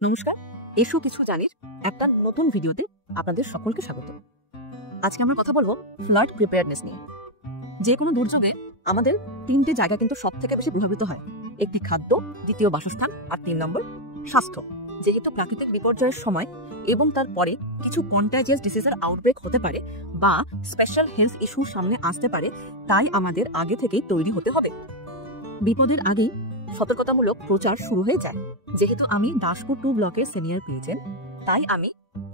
নমস্কার, এসো কিছু জানির একটা নতুন ভিডিওতে আপনাদের সকলকে স্বাগত। আজকে আমরা কথা বলবো ফ্লাড প্রিপেয়ারনেস নিয়ে। যে কোনো দুর্যোগে আমাদের তিনটে জায়গা কিন্তু সব থেকে বেশি প্রভাবিত হয়। একটি খাদ্য, দ্বিতীয় বাসস্থান, আর 3 নম্বর স্বাস্থ্য। যেহেতু প্রাকৃতিক বিপর্যয়ের সময় এবং তারপরে কিছু কন্টাজিয়াস ডিজিজের আউটব্রেক হতে পারে বা স্পেশাল হেলথ ইস্যু সামনে আসতে পারে, তাই আমাদের আগে থেকেই তৈরি হতে হবে। বিপদের আগেই সতর্কতামূলক প্রচার শুরু হয়ে যায়। যেহেতু আমি দাসপুর 2 ব্লকের সিনিয়র পেয়েছেন, তাই আমি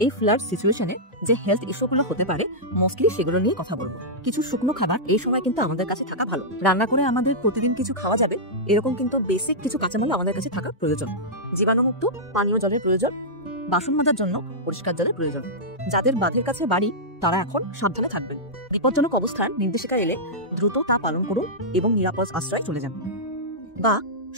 এই ফ্লাড সিচুয়েশনে যে হেলথ ইস্যুগুলো হতে পারে মোস্টলি সেগুলো নিয়ে কথা বলবো। কিছু শুকনো খাবার এই সময় কিন্তু আমাদের কাছে থাকা ভালো। রান্না করে আমাদের প্রতিদিন কিছু খাওয়া যাবে এরকম কিন্তু বেসিক কিছু কাঁচামাল আমাদের কাছে থাকা প্রয়োজন। জীবাণুমুক্ত পানীয় জলের প্রয়োজন, বাসন মাজার জন্য পরিষ্কার জলের প্রয়োজন। যাদের বাঁধের কাছে বাড়ি তারা এখন সাবধানে থাকবেন। বিপজ্জনক অবস্থার নির্দেশিকা এলে দ্রুত তা পালন করুন এবং নিরাপদ আশ্রয়ে চলে যান বা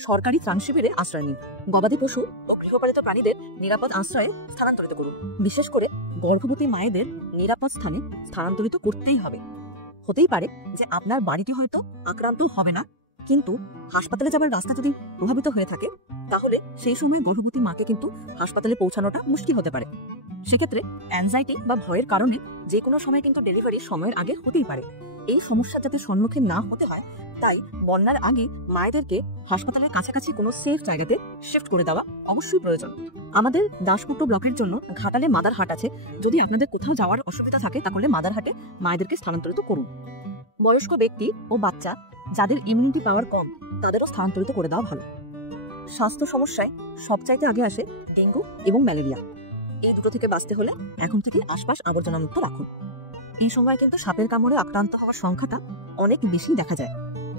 সরকারি ত্রাণ শিবিরে আশ্রয় নিন। গবাদি পশু ও গৃহপালিত প্রাণীদের নিরাপদ আশ্রয়ে স্থানান্তরিত করুন। বিশেষ করে গর্ভবতী মায়েদের নিরাপদ স্থানে স্থানান্তরিত করতেই হবে। হতেই পারে যে আপনার বাড়িটি হয়তো আক্রান্ত হবে না, কিন্তু হাসপাতালে যাবার রাস্তা যদি প্রভাবিত হয়ে থাকে তাহলে সেই সময় গর্ভবতী মাকে কিন্তু হাসপাতালে পৌঁছানোটা মুশকিল হতে পারে। সেক্ষেত্রে অ্যাংজাইটি বা ভয়ের কারণে যে কোনো সময় কিন্তু ডেলিভারি সময়ের আগে হতেই পারে। এই সমস্যা যাতে সম্মুখীন না হতে হয়, তাই বন্যার আগে মায়েদেরকে হাসপাতালের কাছাকাছি কোনো সেফ জায়গাতে শিফট করে দেওয়া অবশ্যই প্রয়োজন। আমাদের দাসপুর ব্লকের জন্য ঘাটালে মাদারহাট আছে। যদি আপনাদের কোথাও যাওয়ার অসুবিধা থাকে তাহলে মাদারহাটে মায়েদেরকে স্থানান্তরিত করুন। বয়স্ক ব্যক্তি ও বাচ্চা যাদের ইমিউনিটি পাওয়ার কম তাদেরও স্থানান্তরিত করে দেওয়া ভালো। স্বাস্থ্য সমস্যায় সবচাইতে আগে আসে ডেঙ্গু এবং ম্যালেরিয়া। এই দুটো থেকে বাঁচতে হলে এখন থেকে আশপাশ আবর্জনা মুক্ত রাখুন। এই সময় কিন্তু সাপের কামড়ে আক্রান্ত হওয়ার সংখ্যাটা অনেক বেশি দেখা যায়।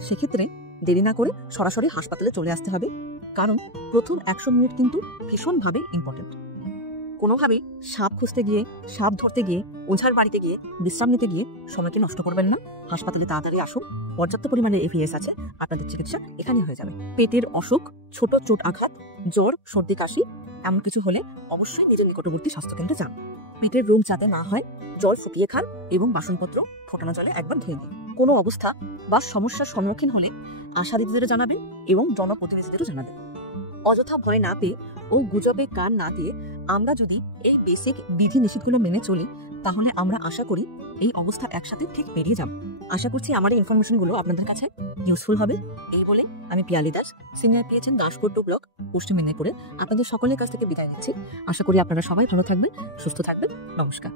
সেক্ষেত্রে দেরি না করে সরাসরি হাসপাতালে চলে আসতে হবে, কারণ প্রথম 100 মিনিট কিন্তু ভীষণভাবে ইম্পর্টেন্ট। কোনোভাবেই সাপ খুঁজতে গিয়ে, সাপ ধরতে গিয়ে, ওঝার বাড়িতে গিয়ে, বিশ্রাম নিতে গিয়ে সময়কে নষ্ট করবেন না। হাসপাতালে তাড়াতাড়ি আসুন। পর্যাপ্ত পরিমাণে এভিএস আছে, আপনাদের চিকিৎসা এখানেই হয়ে যাবে। পেটের অসুখ, ছোট চোট আঘাত, জ্বর, সর্দি, কাশি এমন কিছু হলে অবশ্যই নিজের নিকটবর্তী স্বাস্থ্যকেন্দ্রে যান। পেটের রোগ যাতে না হয় জল ফুটিয়ে খান এবং বাসনপত্র ফোটানো জলে একবার ধুয়ে নিন। কোনো অবস্থা বা সমস্যার সম্মুখীন হলে আশা দিদিদেরও জানাবেন এবং জনপ্রতিনিধিদেরও জানাবেন। অযথা ভয় না পেয়ে ও গুজবে কান না দিয়ে আমরা যদি এই বেসিক বিধি নিষেধগুলো মেনে চলি, তাহলে আমরা আশা করি এই অবস্থা একসাথে ঠিক পেরিয়ে যাব। আশা করছি আমার এই ইনফরমেশনগুলো আপনাদের কাছে ইউজফুল হবে। এই বলে আমি পিয়ালি দাস, সিনিয়র পেয়েছেন দাসপুর 2 ব্লক, পশ্চিম মেদিনীপুরে আপনাদের সকলের কাছ থেকে বিদায় নিচ্ছি। আশা করি আপনারা সবাই ভালো থাকবেন, সুস্থ থাকবেন। নমস্কার।